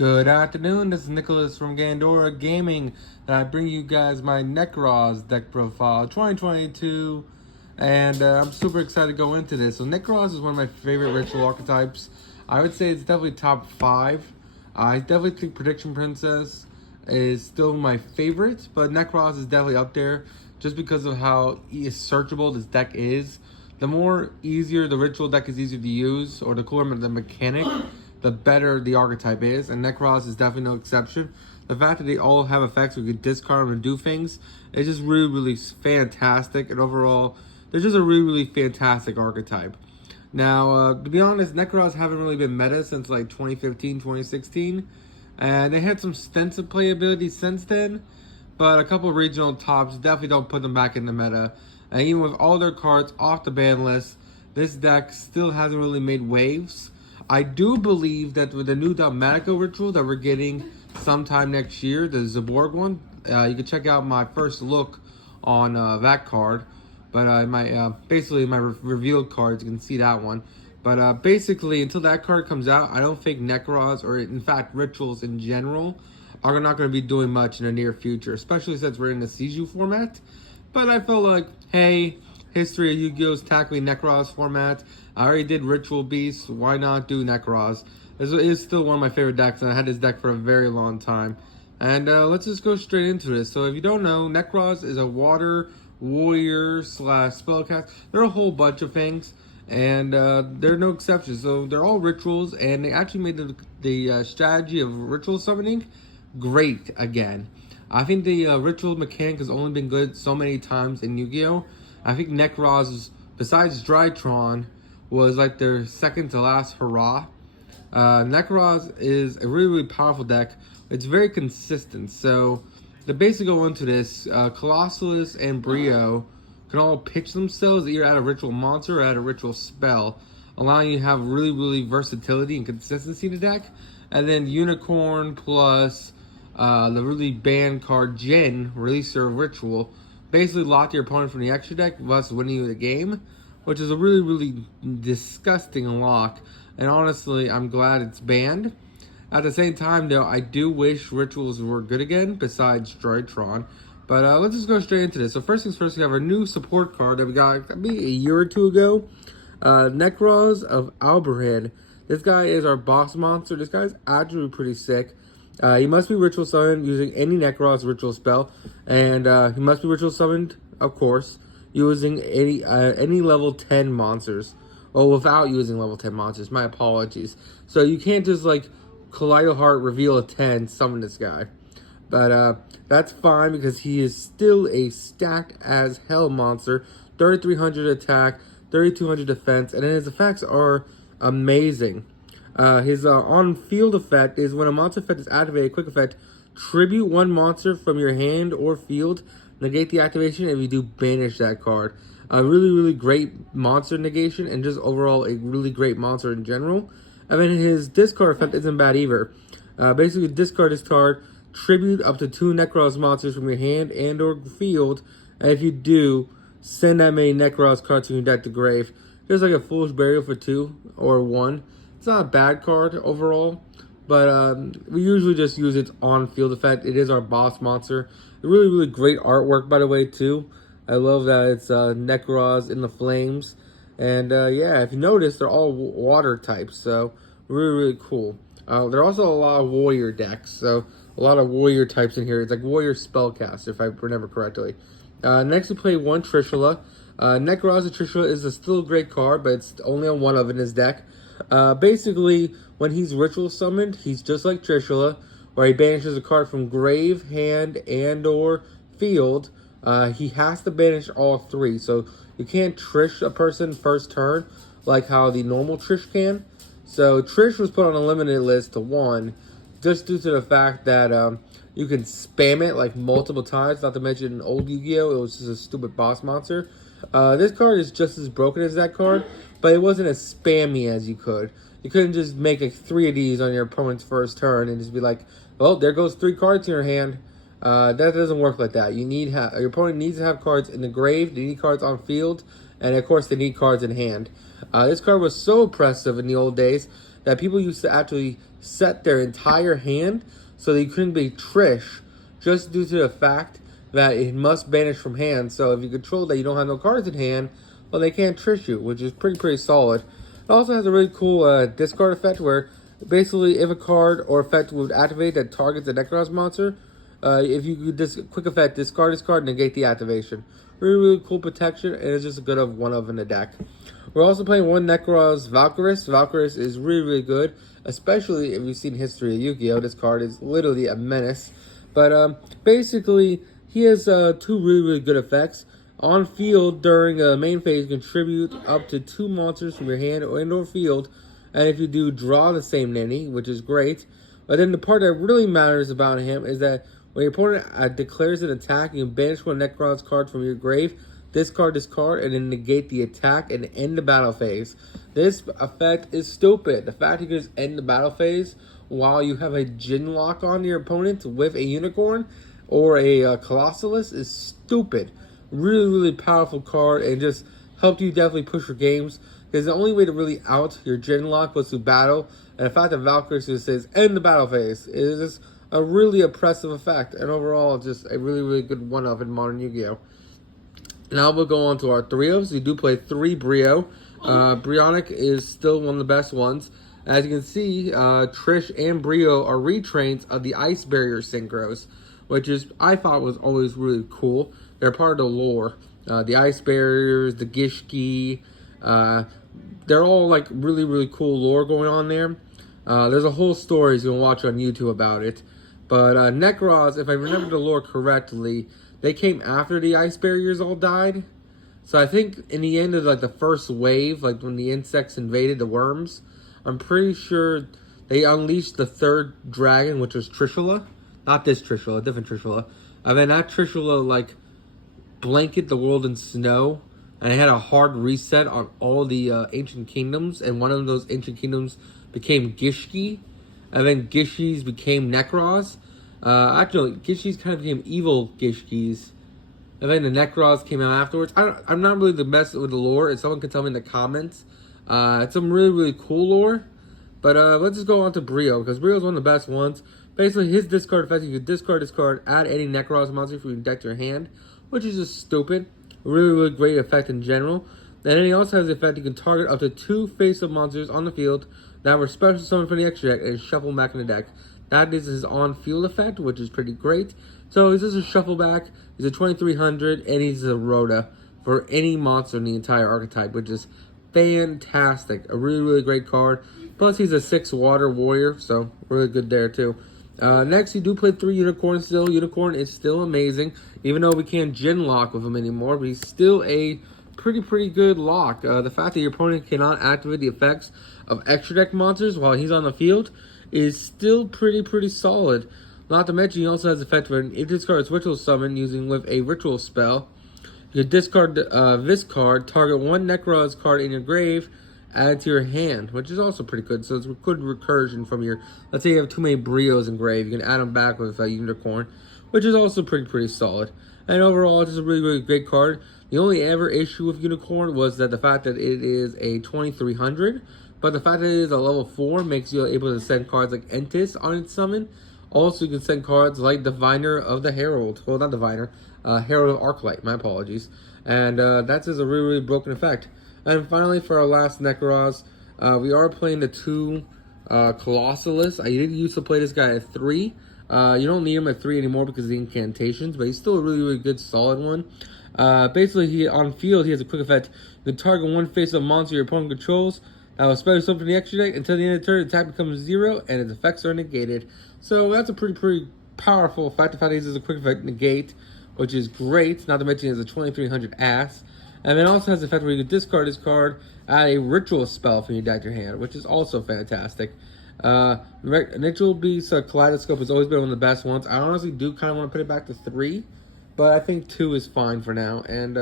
Good afternoon, this is Nicholas from Gandora Gaming, and I bring you guys my Nekroz deck profile 2022, and I'm super excited to go into this. So Nekroz is one of my favorite ritual archetypes. I would say it's definitely top 5. I definitely think Prediction Princess is still my favorite, but Nekroz is definitely up there just because of how searchable this deck is. The more easier the ritual deck is easier to use, or the cooler the mechanic, the better the archetype is, and Nekroz is definitely no exception. The fact that they all have effects we could discard them and do things is just really fantastic, and overall, they're just a really fantastic archetype. Now, to be honest, Nekroz haven't really been meta since like 2015, 2016, and they had some extensive playability since then, but a couple of regional tops definitely don't put them back in the meta. And even with all their cards off the ban list, this deck still hasn't really made waves. I do believe that with the new Dogmatico ritual that we're getting sometime next year, the Zaborg one, you can check out my first look on that card. But basically my revealed cards, you can see that one. But basically, until that card comes out, I don't think Nekroz, or in fact rituals in general, are not going to be doing much in the near future, especially since we're in the Seiju format. But I felt like, hey, History of Yu-Gi-Oh's tackling Nekroz format. I already did Ritual Beast. Why not do Nekroz? It is still one of my favorite decks, and I had this deck for a very long time. And let's just go straight into this. So if you don't know, Nekroz is a water warrior / spellcast. They're a whole bunch of things, and they're no exceptions. So they're all rituals, and they actually made the strategy of ritual summoning great again. I think the ritual mechanic has only been good so many times in Yu-Gi-Oh! I think Nekroz, besides Drytron, was like their second to last hurrah. Nekroz is a really powerful deck. It's very consistent. So to basically go into this, Colossus and Brio can all pitch themselves either at a ritual monster or at a ritual spell, allowing you to have really versatility and consistency in the deck. And then Unicorn plus the really banned card Jin, Releaser of Ritual, basically lock your opponent from the extra deck, thus winning you the game, which is a really disgusting lock. And honestly, I'm glad it's banned. At the same time, though, I do wish rituals were good again, besides Drytron. But let's just go straight into this. So first things first, we have our new support card that we got maybe a year or two ago. Nekroz of Alberhead. This guy is our boss monster. This guy's actually pretty sick. He must be ritual summoned using any Nekroz ritual spell, and he must be ritual summoned, of course, using any level 10 monsters. Well, without using level 10 monsters. My apologies. So you can't just like Kaleido Heart, reveal a 10, summon this guy. But that's fine because he is still a stacked as hell monster. 3,300 attack, 3,200 defense, and then his effects are amazing. His on-field effect is when a monster effect is activated, quick effect, tribute one monster from your hand or field, negate the activation, and you do banish that card. A really great monster negation, and just overall a really great monster in general. And then his discard effect isn't bad either. Basically, discard this card, tribute up to 2 Nekroz monsters from your hand and or field, and if you do, send that many Nekroz cards from your deck to grave. There's like a Foolish Burial for 2 or 1. It's not a bad card overall, but we usually just use its on-field effect. It is our boss monster. Really great artwork, by the way, too. I love that it's Nekroz in the flames. And yeah, if you notice, they're all water types, so really cool. There are also a lot of warrior decks, so a lot of warrior types in here. It's like warrior spellcast, if I remember correctly. Next, we play one Trishula. Nekroz of Trishula is still a great card, but it's only on one of in his deck. Basically, when he's ritual summoned, he's just like Trishula, where he banishes a card from grave, hand, and or field. He has to banish all 3, so you can't Trish a person first turn, like how the normal Trish can. So Trish was put on a limited list to 1, just due to the fact that you can spam it like multiple times, not to mention in old Yu-Gi-Oh! It was just a stupid boss monster. This card is just as broken as that card, but it wasn't as spammy as you could. You couldn't just make like 3 of these on your opponent's first turn and just be like, well, there goes 3 cards in your hand. That doesn't work like that. You need your opponent needs to have cards in the grave, they need cards on field, and of course they need cards in hand. This card was so oppressive in the old days that people used to actually set their entire hand so they couldn't be Trish, just due to the fact that it must banish from hand. So if you control that you don't have no cards in hand, well, they can't Trish you, which is pretty solid. It also has a really cool discard effect where basically if a card or effect would activate that targets a Nekroz monster, if you could quick effect, discard this card, negate the activation. Really cool protection, and it's just a good one of in the deck. We're also playing one Nekroz Valkyris. Valkyris is really good, especially if you've seen History of Yu-Gi-Oh! This card is literally a menace. But basically, he has two really good effects. On field, during main phase, contribute up to 2 monsters from your hand or indoor field. And if you do, draw the same Ninny, which is great. But then the part that really matters about him is that when your opponent declares an attack, you can banish one Nekroz card from your grave, discard this card, and then negate the attack and end the battle phase. This effect is stupid. The fact you can just end the battle phase while you have a Jin lock on your opponent with a Unicorn or a Colossalus is stupid. Really powerful card, and just helped you definitely push your games. Because the only way to really out your Jin lock was through battle. And the fact that Valkyrie just says end the battle phase is just a really oppressive effect. And overall, just a really good one-of in Modern Yu-Gi-Oh! Now we'll go on to our 3-ofs. We do play 3 Brio. Brionic is still one of the best ones. As you can see, Trish and Brio are retrains of the Ice Barrier Synchros, which is, I thought, was always really cool. They're part of the lore. The Ice Barriers, the Gishki, they're all like really cool lore going on there. There's a whole story you can watch on YouTube about it. But Nekroz, if I remember the lore correctly, they came after the Ice Barriers all died. So I think in the end of like the first wave, like when the insects invaded the worms, I'm pretty sure they unleashed the 3rd dragon, which was Trishula. Not this Trishula, a different Trishula. I mean, that Trishula like blanket the world in snow, and it had a hard reset on all the ancient kingdoms, and one of those ancient kingdoms became Gishki, and then Gishis became Nekroz. Actually, Gishis kind of became evil Gishkis, and then the Nekroz came out afterwards. I'm not really the best with the lore, if someone can tell me in the comments. It's some really cool lore, but let's just go on to Brio, because Brio is one of the best ones. Basically, his discard effect, you can discard this card, add any Nekroz monster from your deck to your hand, which is just stupid. Really great effect in general. And then he also has the effect you can target up to 2 face-up monsters on the field that were special summoned from the extra deck and shuffle back in the deck. That is his on-field effect, which is pretty great. So he's just a shuffle back, he's a 2300, and he's a Rhoda for any monster in the entire archetype, which is fantastic. A really great card. Plus he's a 6 water warrior, so really good there too. Next, you do play 3 Unicorns still. Unicorn is still amazing, even though we can't Jin lock with him anymore, but he's still a pretty good lock. The fact that your opponent cannot activate the effects of extra deck monsters while he's on the field is still pretty solid. Not to mention, he also has the effect when it discards ritual summon using with a ritual spell. You discard this card, target 1 Nekroz card in your grave, add it to your hand, which is also pretty good. So it's a good recursion from your, let's say you have too many Brios in grave, you can add them back with a Unicorn, which is also pretty solid. And overall, it's just a really great card. The only ever issue with Unicorn was that the fact that it is a 2300, but the fact that it is a level 4 makes you able to send cards like Entis on its summon. Also, you can send cards like Diviner of the Herald. Well, not Diviner, Herald of Arclight, my apologies. And that's just a really broken effect. And finally, for our last Nekroz, we are playing the 2 Colossalus. I did used to play this guy at 3. You don't need him at 3 anymore because of the incantations, but he's still a really good, solid one. Basically, on field, he has a quick effect. You can target 1 face-up monster your opponent controls. That will special summon from the extra deck until the end of the turn. The attack becomes 0, and its effects are negated. So that's a pretty powerful effect. The fact that he has a quick effect negate, which is great. Not to mention, he has a 2300 ass. And then also has the effect where you can discard this card, add a ritual spell from your deck to your hand, which is also fantastic. Ritual Beast Kaleidoscope has always been one of the best ones. I honestly do kind of want to put it back to 3, but I think 2 is fine for now. And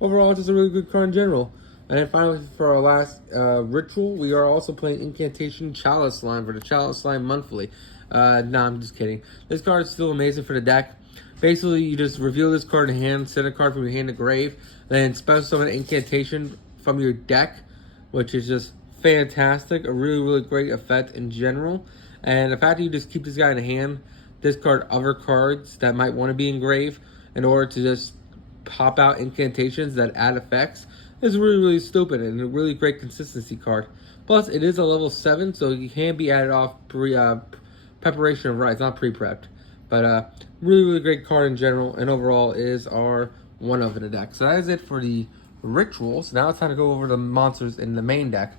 overall, it's just a really good card in general. And then finally, for our last ritual, we are also playing Incantation Chalice Slime for the Chalice Slime Monthly. No, I'm just kidding. This card is still amazing for the deck. Basically, you just reveal this card in hand, send a card from your hand to grave, then special summon an incantation from your deck, which is just fantastic. A really, really great effect in general. And the fact that you just keep this guy in hand, discard other cards that might want to be engraved in order to just pop out incantations that add effects is really, really stupid and a really great consistency card. Plus, it is a level 7, so you can be added off preparation of rights, not pre-prepped. But really, really great card in general, and overall is our one of in the deck. So that is it for the rituals. Now it's time to go over the monsters in the main deck.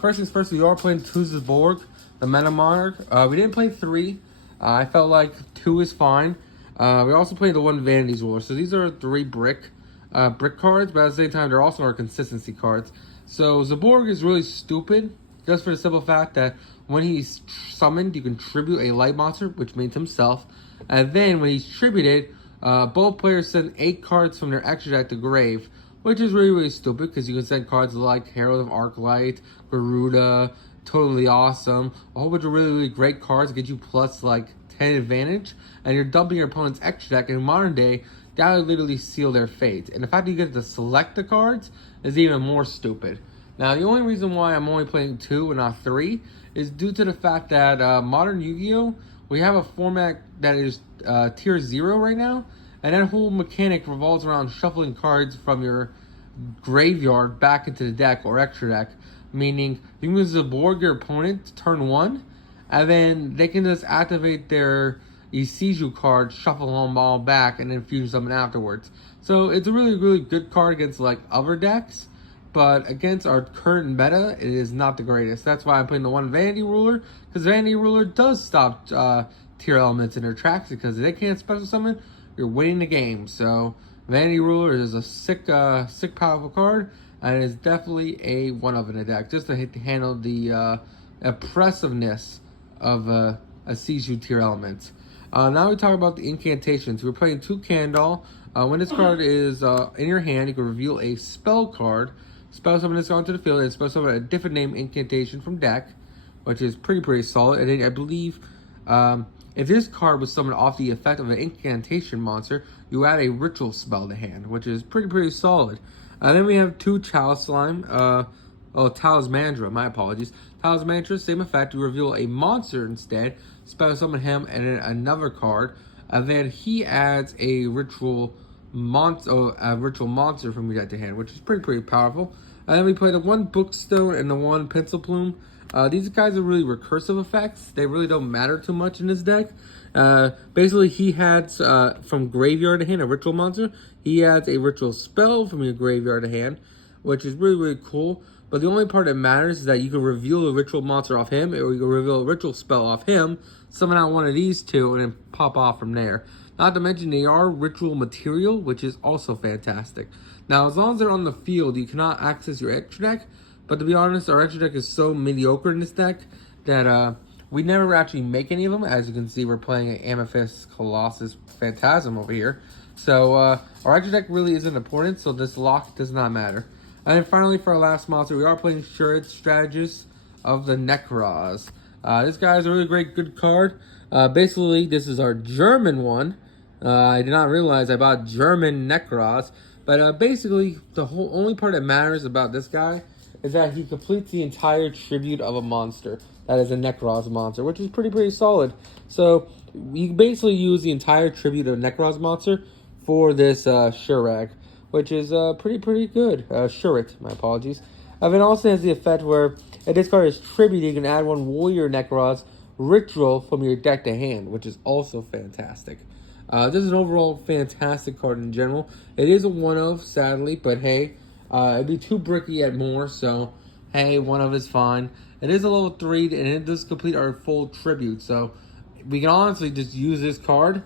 First things first, we are playing 2 Zaborg, the Meta Monarch. We didn't play 3. I felt like 2 is fine. We also played the 1 Vanity's Ruler. So these are 3 brick cards, but at the same time, they're also our consistency cards. So Zaborg is really stupid, just for the simple fact that when he's summoned, you can tribute a light monster, which means himself. And then when he's tributed, both players send 8 cards from their extra deck to grave, which is really, really stupid because you can send cards like Herald of Arclight, Garuda, Totally Awesome, a whole bunch of really, really great cards get you plus like 10 advantage, and you're dumping your opponent's extra deck. In modern day, that would literally seal their fate. And the fact that you get to select the cards is even more stupid. Now, the only reason why I'm only playing 2 and not 3 is due to the fact that modern Yu-Gi-Oh! We have a format that is tier 0 right now, and that whole mechanic revolves around shuffling cards from your graveyard back into the deck or extra deck, meaning you can Zaborg your opponent turn 1, and then they can just activate their Isiju card, shuffle them all back, and then fuse them afterwards. So it's a really, really good card against like other decks, but against our current meta, it is not the greatest. That's why I'm playing the 1 Vanity Ruler, because Vanity Ruler does stop tier elements in their tracks, because if they can't special summon, you're winning the game. So Vanity Ruler is a sick powerful card, and it is definitely a one of in a deck, just to handle the oppressiveness of a Siju tier elements. Now we talk about the incantations. We're playing 2 Candle. When this card is in your hand, you can reveal a spell card. Spell summon this onto the field and spell summon a different name incantation from deck, which is pretty solid. And then I believe if this card was summoned off the effect of an incantation monster, you add a ritual spell to hand, which is pretty solid. And then we have 2 Chalice Slime. Talismandra, my apologies. Talismandra, same effect. You reveal a monster instead, spell summon him, and then another card. And then he adds a ritual monster from your deck to hand, which is pretty powerful. And then we play the 1 Bookstone and the 1 Pencil Plume. These guys are really recursive effects. They really don't matter too much in this deck. Basically, he adds from graveyard to hand a ritual monster. He adds a ritual spell from your graveyard to hand, which is really cool. But the only part that matters is that you can reveal a ritual monster off him, or you can reveal a ritual spell off him, summon out one of these 2, and then pop off from there. Not to mention they are ritual material, which is also fantastic. Now, as long as they're on the field, you cannot access your extra deck. But to be honest, our extra deck is so mediocre in this deck that we never actually make any of them. As you can see, we're playing an Amethyst Colossus Phantasm over here. So our extra deck really isn't important, so this lock does not matter. And then finally, for our last monster, we are playing Shuret, Strategist of the Nekroz. This guy is a really good card. Basically, this is our German one. I did not realize I bought German Nekroz. But basically, the only part that matters about this guy is that he completes the entire tribute of a monster. That is a Nekroz monster, which is pretty solid. So, you basically use the entire tribute of a Nekroz monster for this Shuret, which is pretty good. Shuret, my apologies. And it also has the effect where if this card is tributed, you can add 1 Warrior Nekroz ritual from your deck to hand, which is also fantastic. This is an overall fantastic card in general. It is a 1-of, sadly, but hey, it'd be too bricky at more, so hey, 1-of is fine. It is a level 3, and it does complete our full tribute, so we can honestly just use this card,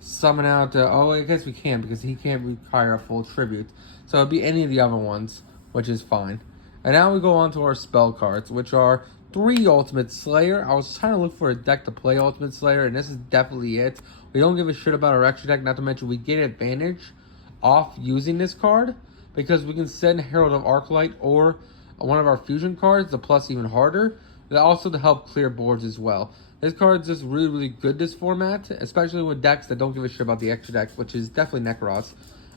summon out, I guess we can, because he can't require a full tribute. So it'd be any of the other ones, which is fine. And now we go on to our spell cards, which are 3 Ultimate Slayer. I was trying to look for a deck to play Ultimate Slayer, and this is definitely it. We don't give a shit about our extra deck, not to mention we get advantage off using this card, because we can send Herald of Arclight or one of our fusion cards, the plus even harder, but also to help clear boards as well. This card is just really good this format, especially with decks that don't give a shit about the extra deck, which is definitely Nekroz.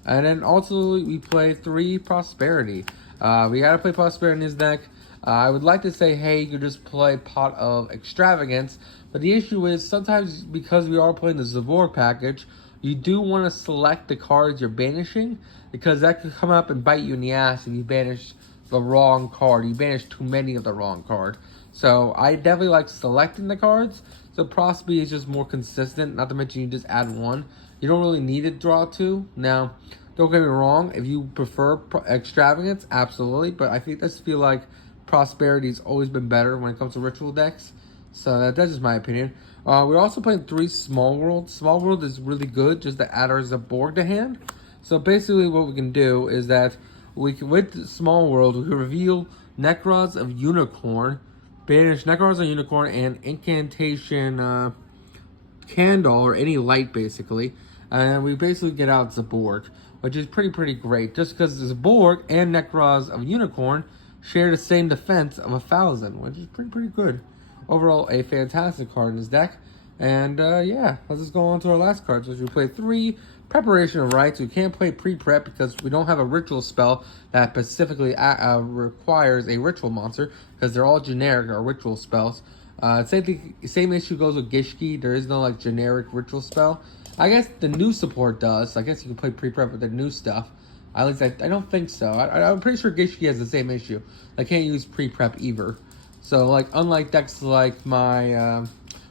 And then also we play 3 Prosperity. We gotta play Prosperity in this deck. I would like to say, hey, you could just play Pot of Extravagance, but the issue is sometimes because we are playing the Zaborg package, you do want to select the cards you're banishing, because that could come up and bite you in the ass if you banish the wrong card. You banish too many of the wrong card. So I definitely like selecting the cards. So Prosby is just more consistent. Not to mention you just add one. You don't really need to draw two. Now, don't get me wrong. If you prefer Extravagance, absolutely. But I just feel like Prosperity's always been better when it comes to ritual decks. So that's just my opinion. We're also playing 3 Small World. Small World is really good just to add our Zaborg to hand. So basically what we can do is that we can, with Small World, we can reveal Nekroz of Unicorn, banish Nekroz of Unicorn, and Incantation Candle, or any light basically. And we basically get out Zaborg, which is pretty great. Just because Zaborg and Nekroz of Unicorn share the same defense of 1,000, which is pretty good. Overall, a fantastic card in this deck. And yeah, let's just go on to our last cards, which we play 3 Preparation of Rites. We can't play pre-prep because we don't have a ritual spell that specifically requires a ritual monster, because they're all generic or ritual spells. Same issue goes with Gishki. There is no like generic ritual spell. I guess the new support does. I guess you can play pre-prep with the new stuff. At least I don't think so. I'm pretty sure Gishki has the same issue. I can't use pre-prep either. So like unlike decks like my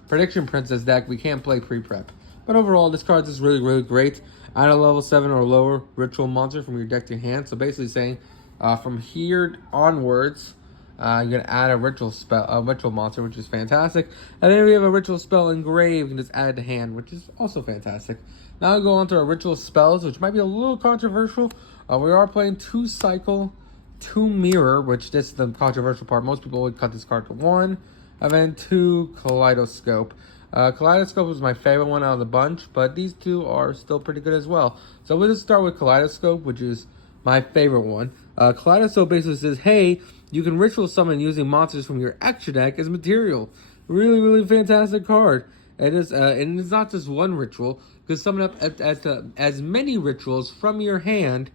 Prediction Princess deck, we can't play pre-prep. But overall, this card is really great. Add a level 7 or lower ritual monster from your deck to hand. So basically saying, from here onwards, you're gonna add a ritual monster, which is fantastic. And then we have a ritual spell engrave, you can just add it to hand, which is also fantastic. Now we go on to our ritual spells, which might be a little controversial. We are playing 2 Cycle, 2 Mirror, which this is the controversial part. Most people would cut this card to 1, and then 2 Kaleidoscope. Kaleidoscope was my favorite one out of the bunch, but these 2 are still pretty good as well. So we'll just start with Kaleidoscope, which is my favorite one. Kaleidoscope basically says, hey, you can ritual summon using monsters from your extra deck as material. Really fantastic card. It is, and it's not just one ritual. You can summon up as many rituals from your hand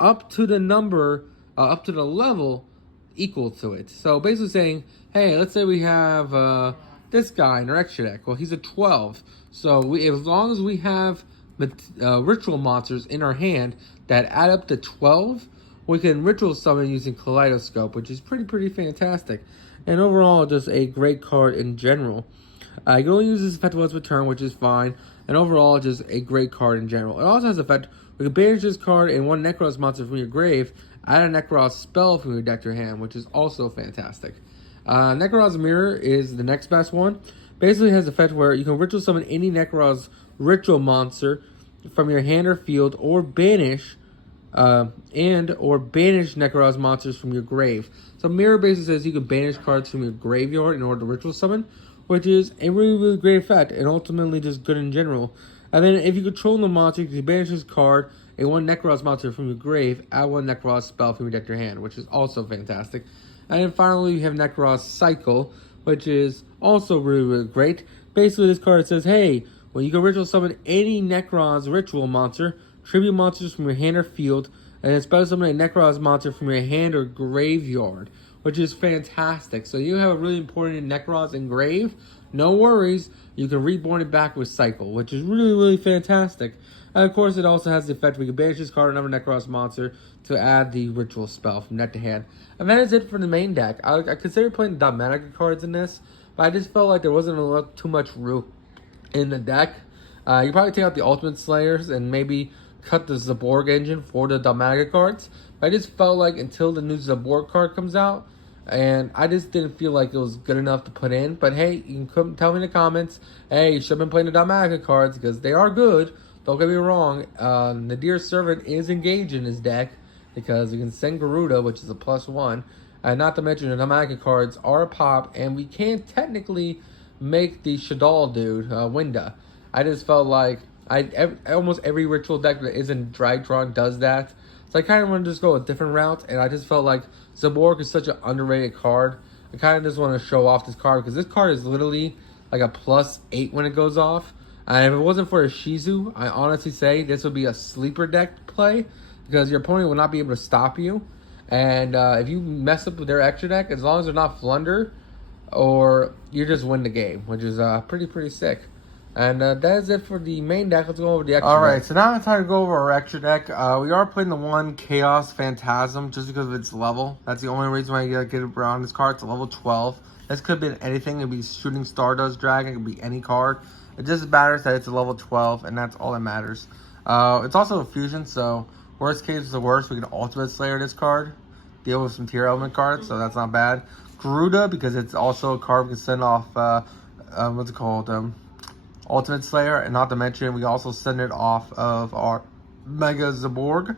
up to the number, up to the level equal to it. So basically saying, hey, let's say we have this guy in our extra deck. Well, he's a 12. So as long as we have ritual monsters in our hand that add up to 12, we can ritual summon using Kaleidoscope, which is pretty fantastic. And overall, just a great card in general. You can only use this effect once per turn, which is fine. And overall, just a great card in general. It also has the effect, we can banish this card and 1 Nekroz monster from your grave, add a Nekroz spell from your deck to your hand, which is also fantastic. Nekroz Mirror is the next best one. Basically has the effect where you can ritual summon any Nekroz ritual monster from your hand or field, or banish or banish Nekroz monsters from your grave. So Mirror basically says you can banish cards from your graveyard in order to ritual summon, which is a really great effect, and ultimately just good in general. And then if you control the monster, you can banish this card and 1 Nekroz monster from your grave, add 1 Nekroz spell from your deck to your hand, which is also fantastic. And then finally, we have Nekroz Cycle, which is also really great. Basically, this card says, hey, when you can ritual summon any Nekroz ritual monster, tribute monsters from your hand or field, and then special summon a Nekroz monster from your hand or graveyard, which is fantastic. So you have a really important Nekroz engrave, no worries, you can reborn it back with Cycle, which is really fantastic. And of course, it also has the effect we can banish this card another Nekroz monster to add the ritual spell from deck to hand. And that is it for the main deck. I considered playing Dogmatica cards in this, but I just felt like there wasn't too much room in the deck. You probably take out the Ultimate Slayers and maybe cut the Zaborg engine for the Dogmatica cards. But I just felt like until the new Zaborg card comes out, and I just didn't feel like it was good enough to put in. But hey, you can come tell me in the comments, hey, you should have been playing the Dogmatica cards because they are good. Don't get me wrong, Nadir Servant is engaged in his deck because you can send Garuda, which is a +1. And not to mention the Dogmatica cards are a pop, and we can't technically make the Shadal dude, Winda. I just felt like almost every ritual deck that isn't Dragtron does that. So I kind of want to just go a different route, and I just felt like Zaborg is such an underrated card. I kind of just want to show off this card because this card is literally like a +8 when it goes off. And if it wasn't for a Shizu, I honestly say this would be a sleeper deck play because your opponent will not be able to stop you. And if you mess up with their extra deck, as long as they're not Flunder, or you just win the game, which is pretty sick. And that is it for the main deck. Let's go over the extra deck. Alright, so now it's time to go over our extra deck. We are playing the one Chaos Phantasm just because of its level. That's the only reason why you get around this card. It's a level 12. This could have been anything. It could be Shooting Stardust Dragon. It could be any card. It just matters that it's a level 12, and that's all that matters. It's also a fusion, so worst case is the worst. We can Ultimate Slayer this card. Deal with some tier element cards, so that's not bad. Garuda, because it's also a card we can send off, what's it called? Ultimate Slayer, and not to mention we also send it off of our Mega Zaborg,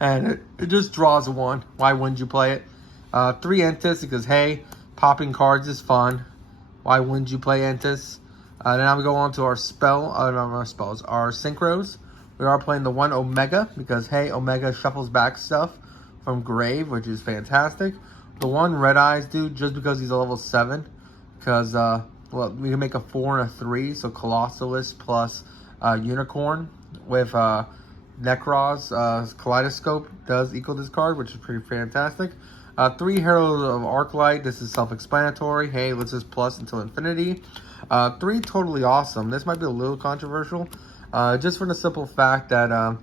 and it just draws a 1. Why wouldn't you play it? 3 Entis, because hey, popping cards is fun. Why wouldn't you play Entis? Now we go on to our our Synchros. We are playing the 1 Omega, because hey, Omega shuffles back stuff from Grave, which is fantastic. The 1 Red Eyes dude, just because he's a level 7, because well, we can make a 4 and a 3, so Colossalist plus Unicorn with Nekroz. Kaleidoscope does equal this card, which is pretty fantastic. 3 Herald of Arclight, this is self-explanatory. Hey, let's just plus until infinity. 3 Totally Awesome. This might be a little controversial, just for the simple fact that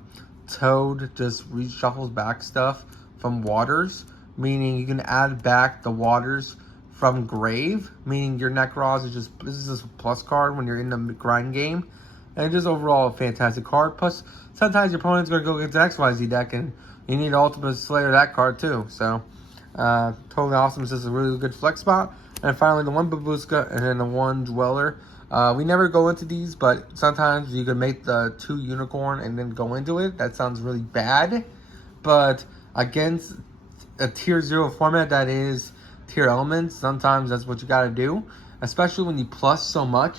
Toad just reshuffles back stuff from Waters, meaning you can add back the Waters from Grave, meaning your Nekroz is just, this is just a plus card when you're in the grind game, and just overall a fantastic card. Plus, sometimes your opponent's going to go against an XYZ deck, and you need Ultimate Slayer that card too, so Totally Awesome is just a really good flex spot. And finally, the 1 Babushka and then the 1 Dweller. We never go into these, but sometimes you can make the 2 Unicorn and then go into it. That sounds really bad, but against a tier 0 format that is tier elements, sometimes that's what you got to do, especially when you plus so much.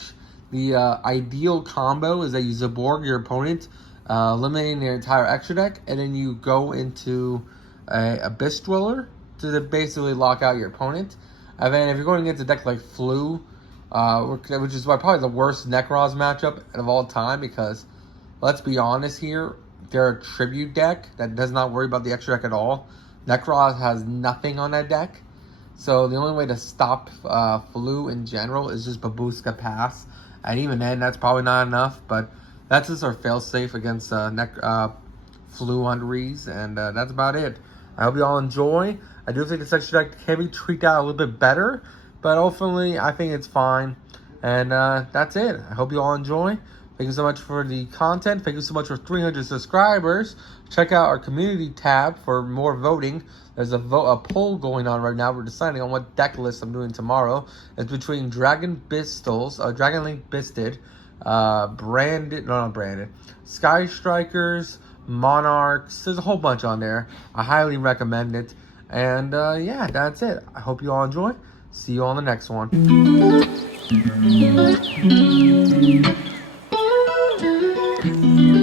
The ideal combo is that you Zaborg your opponent, eliminating their entire extra deck, and then you go into a Abyss Dweller to basically lock out your opponent. And then if you're going against a deck like Flu, which is probably the worst Nekroz matchup of all time, because let's be honest here, they're a tribute deck that does not worry about the extra deck at all. Nekroz has nothing on that deck, so the only way to stop Flu in general is just Babushka Pass, and even then that's probably not enough, but that's just our failsafe against Flu Unrees, and that's about it. I hope you all enjoy. I do think this extra deck can be tweaked out a little bit better, but ultimately I think it's fine, and that's it. I hope you all enjoy. Thank you so much for the content. Thank you so much for 300 subscribers. Check out our community tab for more voting. There's a poll going on right now. We're deciding on what deck list I'm doing tomorrow. It's between Dragon Link Bisted, Sky Strikers, Monarchs. There's a whole bunch on there. I highly recommend it. And yeah, that's it. I hope you all enjoy. See you on the next one. Thank you.